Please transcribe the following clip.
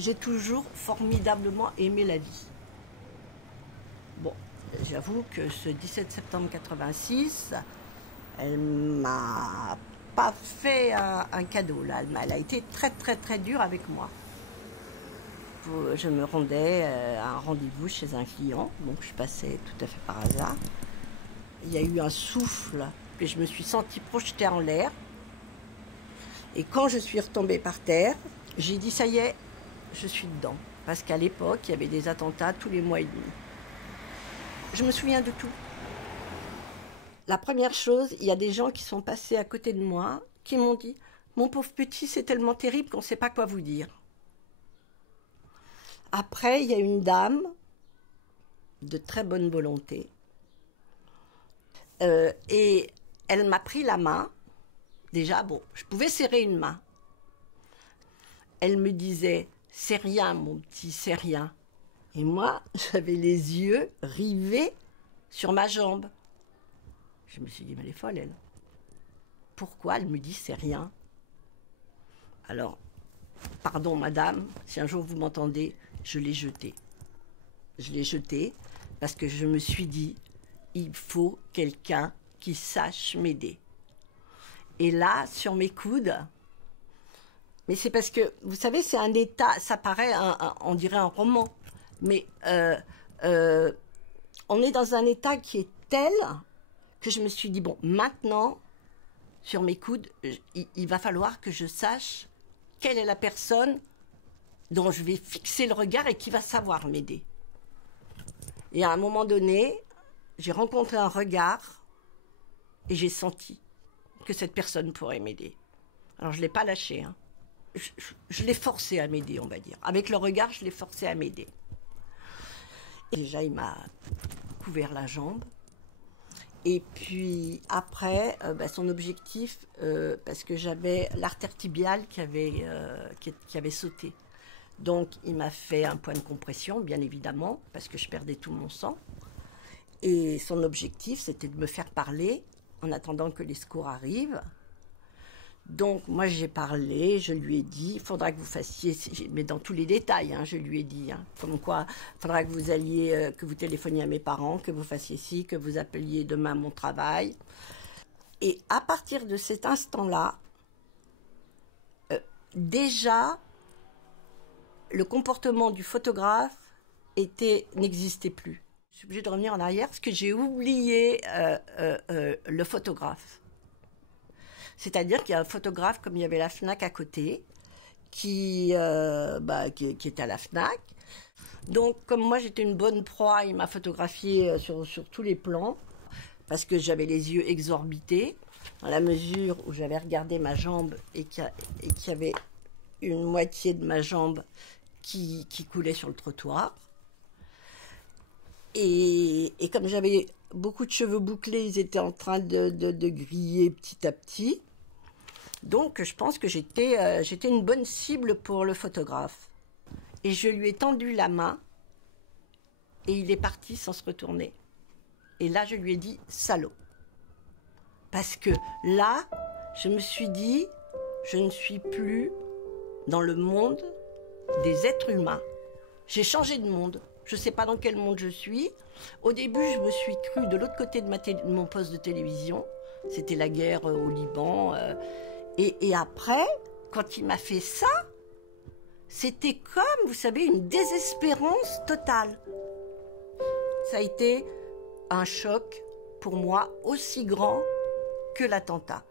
j'ai toujours formidablement aimé la vie. Bon, j'avoue que ce 17 septembre 86, elle m'a pas fait un cadeau, là. Elle a été très très très dure avec moi. Je me rendais à un rendez-vous chez un client, donc je passais tout à fait par hasard. Il y a eu un souffle, et je me suis sentie projetée en l'air. Et quand je suis retombée par terre, j'ai dit ça y est, je suis dedans. Parce qu'à l'époque, il y avait des attentats tous les mois et demi. Je me souviens de tout. La première chose, il y a des gens qui sont passés à côté de moi, qui m'ont dit « Mon pauvre petit, c'est tellement terrible qu'on ne sait pas quoi vous dire. » Après, il y a une dame de très bonne volonté. Et elle m'a pris la main. Déjà, bon, je pouvais serrer une main. Elle me disait « C'est rien, mon petit, c'est rien. » Et moi, j'avais les yeux rivés sur ma jambe. Je me suis dit, mais elle est folle, elle. Pourquoi elle me dit c'est rien? Alors, pardon madame, si un jour vous m'entendez, je l'ai jeté. Je l'ai jeté parce que je me suis dit, il faut quelqu'un qui sache m'aider. Et là, sur mes coudes, mais c'est parce que, vous savez, c'est un état, ça paraît, on dirait un roman, mais on est dans un état qui est tel que je me suis dit, bon, maintenant, sur mes coudes, il va falloir que je sache quelle est la personne dont je vais fixer le regard et qui va savoir m'aider. Et à un moment donné, j'ai rencontré un regard et j'ai senti que cette personne pourrait m'aider. Alors, je ne l'ai pas lâché, hein. Je l'ai forcé à m'aider, on va dire. Avec le regard, je l'ai forcé à m'aider. Déjà, il m'a couvert la jambe. Et puis après, son objectif, parce que j'avais l'artère tibiale qui avait sauté. Donc il m'a fait un point de compression, bien évidemment, parce que je perdais tout mon sang. Et son objectif, c'était de me faire parler en attendant que les secours arrivent. Donc moi j'ai parlé, je lui ai dit, il faudra que vous fassiez, mais dans tous les détails, hein, je lui ai dit, hein, comme quoi, il faudra que vous alliez, que vous téléphoniez à mes parents, que vous fassiez ci, que vous appeliez demain mon travail. Et à partir de cet instant-là, déjà, le comportement du photographe n'existait plus. Je suis obligée de revenir en arrière parce que j'ai oublié le photographe. C'est-à-dire qu'il y a un photographe, comme il y avait la FNAC à côté, qui était à la FNAC. Donc, comme moi, j'étais une bonne proie, il m'a photographié sur tous les plans, parce que j'avais les yeux exorbités, dans la mesure où j'avais regardé ma jambe et qu'il y avait une moitié de ma jambe qui coulait sur le trottoir. Et comme j'avais beaucoup de cheveux bouclés, ils étaient en train de griller petit à petit. Donc, je pense que j'étais une bonne cible pour le photographe. Et je lui ai tendu la main et il est parti sans se retourner. Et là, je lui ai dit « salaud ». Parce que là, je me suis dit, je ne suis plus dans le monde des êtres humains. J'ai changé de monde. Je ne sais pas dans quel monde je suis. Au début, je me suis crue de l'autre côté de mon poste de télévision. C'était la guerre au Liban. Et après, quand il m'a fait ça, c'était comme, vous savez, une désespérance totale. Ça a été un choc pour moi aussi grand que l'attentat.